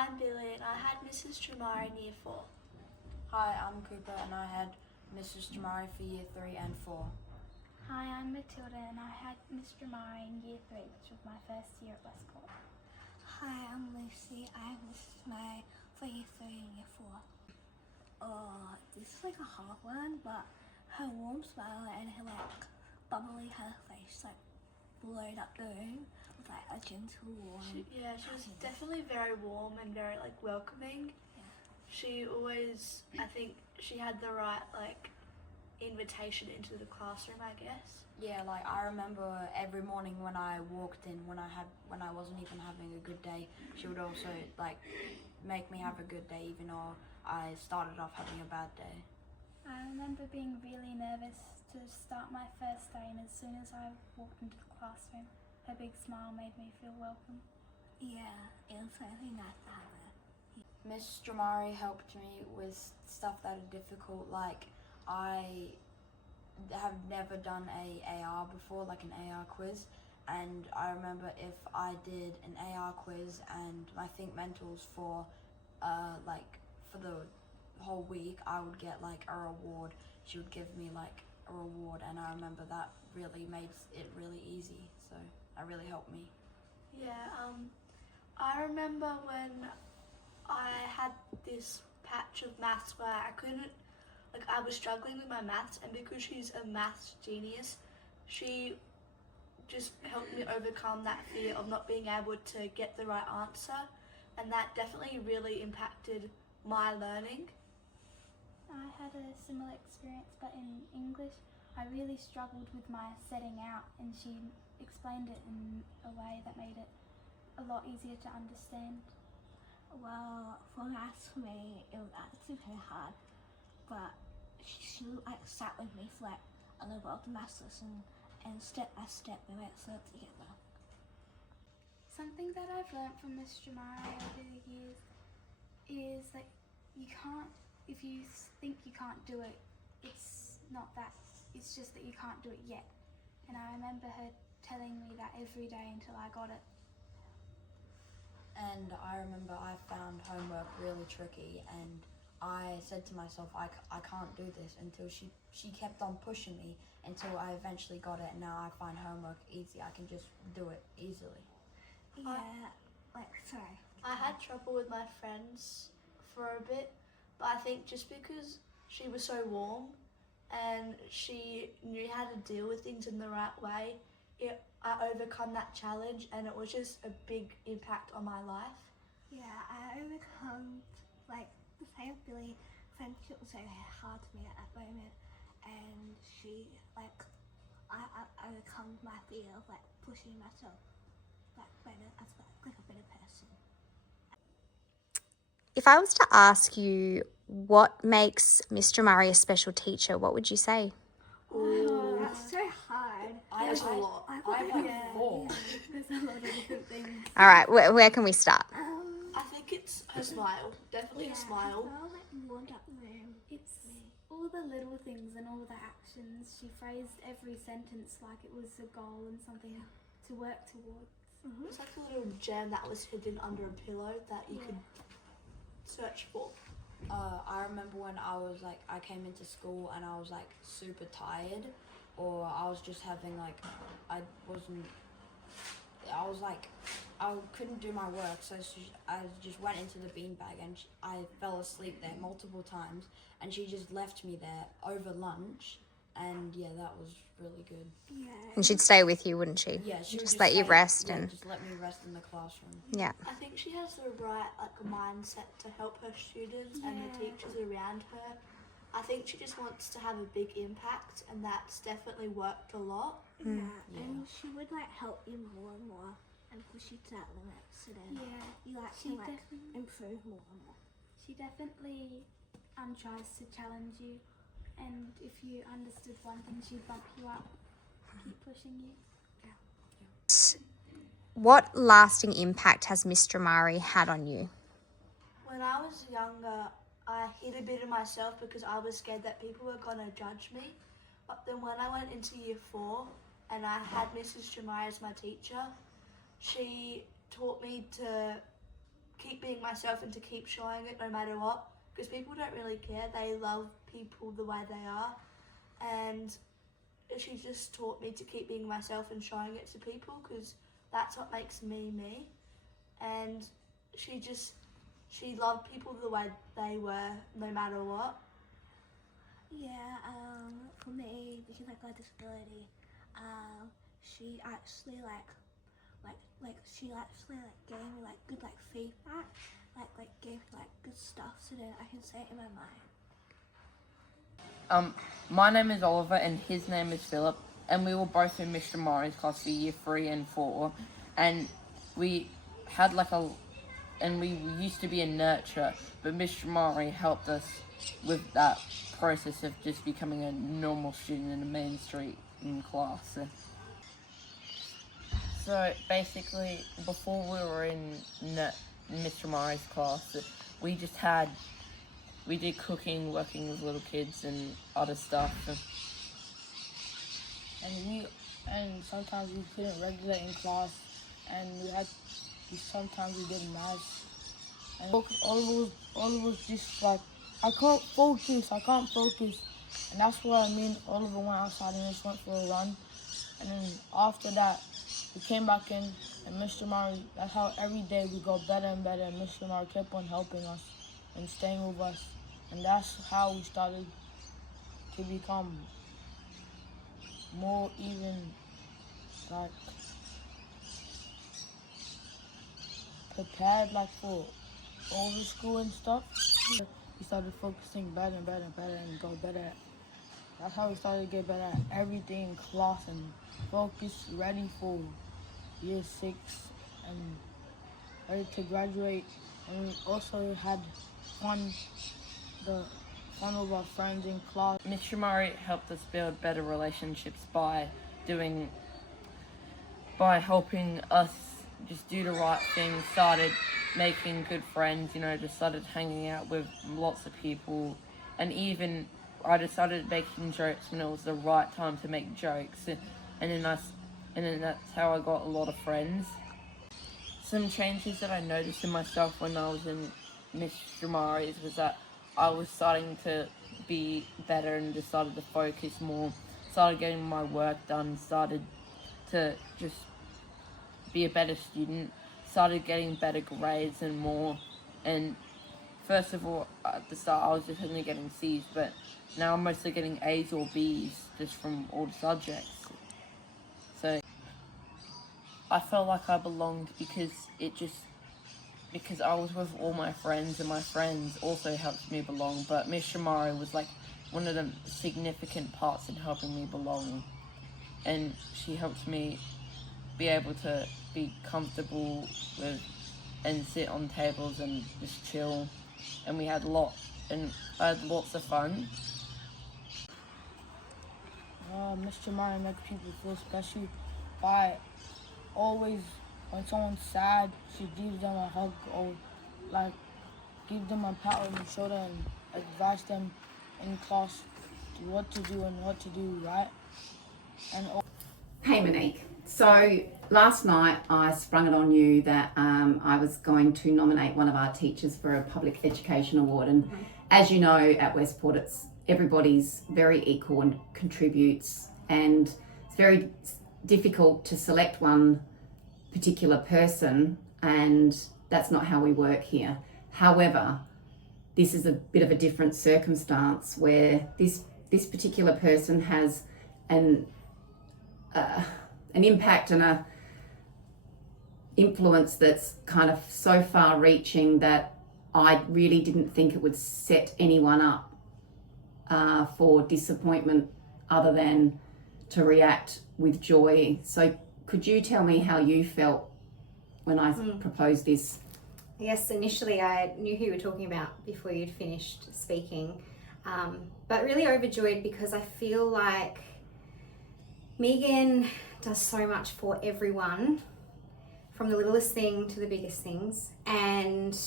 I'm Billy and I had Mrs. Stramare in Year 4. Hi, I'm Cooper and I had Mrs. Stramare for Year 3 and 4. Hi, I'm Matilda and I had Miss Stramare in Year 3, which was my first year at Westport. Hi, I'm Lucy. I have Mrs. Stramare for Year 3 and Year 4. Oh, this is like a hard one, but her warm smile and her bubbly her face blowed up the room with a gentle warm. She was definitely very warm and very welcoming. Yeah. She always, I think she had the right invitation into the classroom, I guess. Yeah, I remember every morning when I walked in, when I wasn't even having a good day, she would also make me have a good day even though I started off having a bad day. I remember being really nervous to start my first day, and as soon as I walked into the classroom, her big smile made me feel welcome. Yeah, it was really nice to have her. Miss Stramare helped me with stuff that are difficult, I have never done a AR before, an AR quiz, and I remember if I did an AR quiz and I think mentals for for the whole week, I would get a reward. She would give me a reward, and I remember that really made it really easy, so that really helped me. Yeah, I remember when I had this patch of maths where I couldn't, I was struggling with my maths, and because she's a maths genius, she just helped me overcome that fear of not being able to get the right answer, and that definitely really impacted my learning. I had a similar experience, but in English, I really struggled with my setting out, and she explained it in a way that made it a lot easier to understand. Well, for maths for me, it was actually very hard, but she sat with me for a little of the maths lesson, and step by step we went through it together. Something that I've learnt from Miss Stramare over the years is that you can't, if you think you can't do it, it's not that, it's just that you can't do it yet. And I remember her telling me that every day until I got it. And I remember I found homework really tricky, and I said to myself, I can't do this, until she kept on pushing me until I eventually got it, and now I find homework easy. I can just do it easily. Yeah, sorry. I had trouble with my friends for a bit, but I think just because she was so warm and she knew how to deal with things in the right way, I overcome that challenge, and it was just a big impact on my life. Yeah, I overcome, the same Billy, friendship was very hard to me at that moment, and she, I overcome my fear of, pushing myself, better, as, a better person. If I was to ask you what makes Miss Stramare a special teacher, what would you say? Oh, that's so hard. I have a lot. I have 4. There's a lot of different things. All right, where can we start? I think it's her smile, definitely her smile. Warmed up the room. It's all the little things and all the actions. She phrased every sentence like it was a goal and something to work towards. It was like a little gem that was hidden under a pillow that you could search for. I remember when I came into school and I was super tired, or I was just having I couldn't do my work, so I just went into the beanbag and I fell asleep there multiple times, and she just left me there over lunch, and yeah, that was really good. Yeah. And she'd stay with you, wouldn't she? Yeah, she would just let you rest yeah, and just let me rest in the classroom. yeah. I think she has the right mindset to help her students and the teachers around her. I think she just wants to have a big impact, and that's definitely worked a lot. Yeah, and she would help you more and more and push you to that limit, so then you improve more and more. She definitely tries to challenge you, and if you understood one thing, she'd bump you up, keep pushing you. What lasting impact has Miss Stramare had on you? When I was younger, I hid a bit of myself because I was scared that people were going to judge me. But then when I went into Year 4 and I had Mrs. Stramare as my teacher, she taught me to keep being myself and to keep showing it no matter what, because people don't really care. They love people the way they are, and she just taught me to keep being myself and showing it to people, because that's what makes me me. And she loved people the way they were no matter what. Yeah, for me, because I got a disability, she actually gave me good feedback, gave me good stuff so that I can say it in my mind. My name is Oliver and his name is Philip, and we were both in Mr. Murray's class for year 3 and 4, and we had we used to be in nurture, but Mr. Murray helped us with that process of just becoming a normal student in a mainstream class. So basically, before we were in Mr. Murray's class, we did cooking, working with little kids and other stuff. And sometimes we couldn't regulate in class, and sometimes we did maths. And all of us just I can't focus. And that's what I mean. Oliver went outside and just went for a run. And then after that, we came back in, and Mr. Murray, that's how every day we got better and better, and Mr. Murray kept on helping us and staying with us. And that's how we started to become more even, prepared, for all the school and stuff. We started focusing better and better and better and got better at. That's how we started to get better at everything in class and focus, ready for year 6 and ready to graduate. And we also had fun with our friends in class. Mr. Murray helped us build better relationships by helping us just do the right thing, started making good friends, just started hanging out with lots of people, and even I just started making jokes when it was the right time to make jokes, and then that's how I got a lot of friends. Some changes that I noticed in myself when I was in Mr. Murray's was that I was starting to be better and just started to focus more, started getting my work done, started to just be a better student, started getting better grades and more. And first of all, at the start I was just only getting C's, but now I'm mostly getting A's or B's just from all the subjects. So I felt like I belonged because I was with all my friends, and my friends also helped me belong, but Miss Stramare was one of the significant parts in helping me belong, and she helped me be able to be comfortable with and sit on tables and just chill, and I had lots of fun. Mr. Murray makes people feel special by always, when someone's sad, she gives them a hug or give them a pat on the shoulder and advise them in class what to do and what to do right. Hey Monique, so last night I sprung it on you that I was going to nominate one of our teachers for a public education award, and as you know, at Westport everybody's very equal and contributes, and it's very difficult to select one particular person, and that's not how we work here. However, this is a bit of a different circumstance where this particular person has an impact and a influence that's kind of so far reaching that I really didn't think it would set anyone up for disappointment other than to react with joy. So could you tell me how you felt when I proposed this? Yes, initially I knew who you were talking about before you'd finished speaking, but really overjoyed because I feel like Megan does so much for everyone, from the littlest thing to the biggest things, and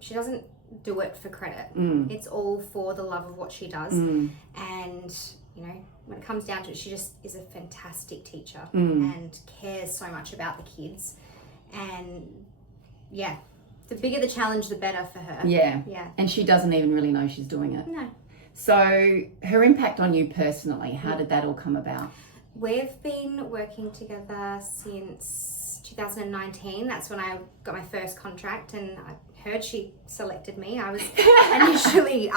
she doesn't do it for credit. It's all for the love of what she does, and when it comes down to it, she just is a fantastic teacher and cares so much about the kids, and yeah, the bigger the challenge, the better for her. Yeah. Yeah. And she doesn't even really know she's doing it. No. So her impact on you personally, how did that all come about? We've been working together since 2019. That's when I got my first contract, and I heard she selected me. I was initially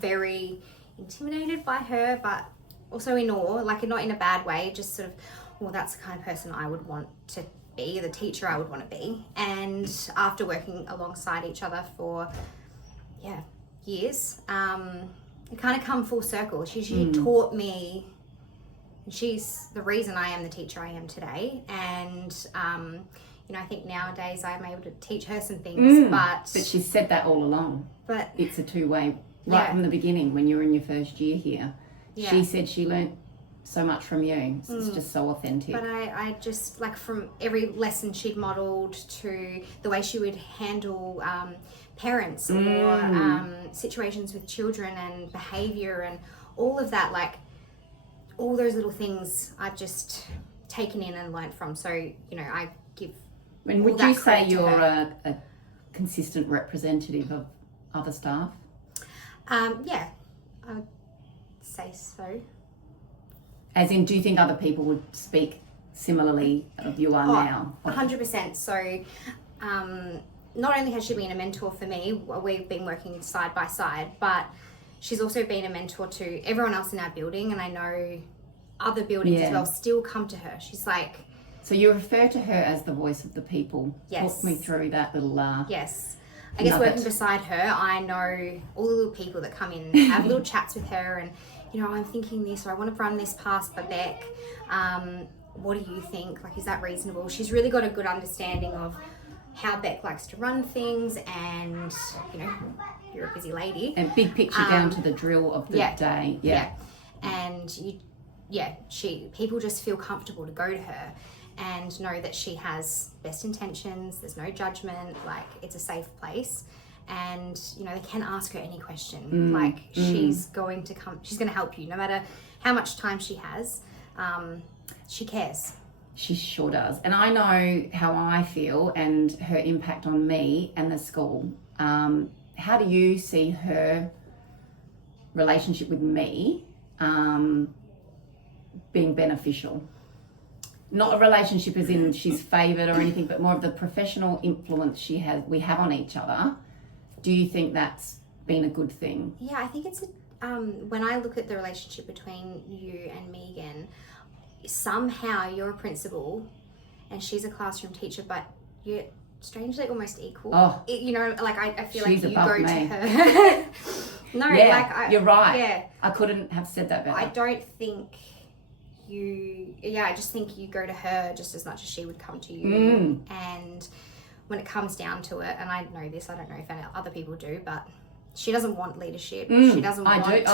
very intimidated by her, but also in awe, like not in a bad way, just sort of, well, that's the kind of person I would want to be, the teacher I would want to be. And after working alongside each other for years, it kind of come full circle. She taught me, and she's the reason I am the teacher I am today. And you know, I think nowadays I'm able to teach her some things, but she's said that all along. But it's a two-way, right from the beginning when you were in your first year here. Yeah. She said she learnt so much from you. It's just so authentic. But I just, like, from every lesson she'd modelled to the way she would handle parents or situations with children and behaviour and all of that, like, all those little things I've just taken in and learnt from. So, you know, I give And would you say you're a consistent representative of other staff? Yeah, I would say so. As in, do you think other people would speak similarly of you are now? 100%. So, not only has she been a mentor for me, we've been working side by side, but she's also been a mentor to everyone else in our building, and I know other buildings as well still come to her. She's like... So you refer to her as the voice of the people. Yes. Talk me through that little... Yes. I guess working beside her, I know all the little people that come in, have little chats with her, and, you know, I'm thinking this, or I want to run this past Beck. What do you think? Like, is that reasonable? She's really got a good understanding of how Beck likes to run things, and, you know, you're a busy lady. And big picture down to the drill of the day. Yeah. And people just feel comfortable to go to her and know that she has best intentions, there's no judgment, like, it's a safe place. And, you know, they can ask her any question. She's going to help you no matter how much time she has. She cares. She sure does. And I know how I feel and her impact on me and the school. How do you see her relationship with me being beneficial? Not a relationship as in she's favoured or anything, but more of the professional influence we have on each other. Do you think that's been a good thing? Yeah, I think it's when I look at the relationship between you and Megan, somehow you're a principal and she's a classroom teacher, but you're strangely almost equal. You know, like, I feel she's like you go me. to her. No, you're right. Yeah. I couldn't have said that better. I don't think I just think you go to her just as much as she would come to you. And when it comes down to it, and I know this, I don't know if other people do, but she doesn't want leadership. She doesn't want to keep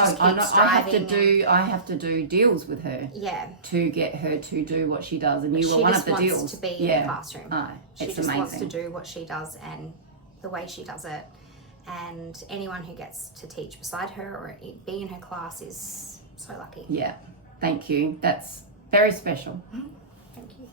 striving. I have to do deals with her. Yeah. To get her to do what she does, and you were one of the deals. She just wants to be in the classroom. She just amazing. wants to do what she does and the way she does it. And anyone who gets to teach beside her or be in her class is so lucky. Yeah. Thank you. That's very special. Thank you.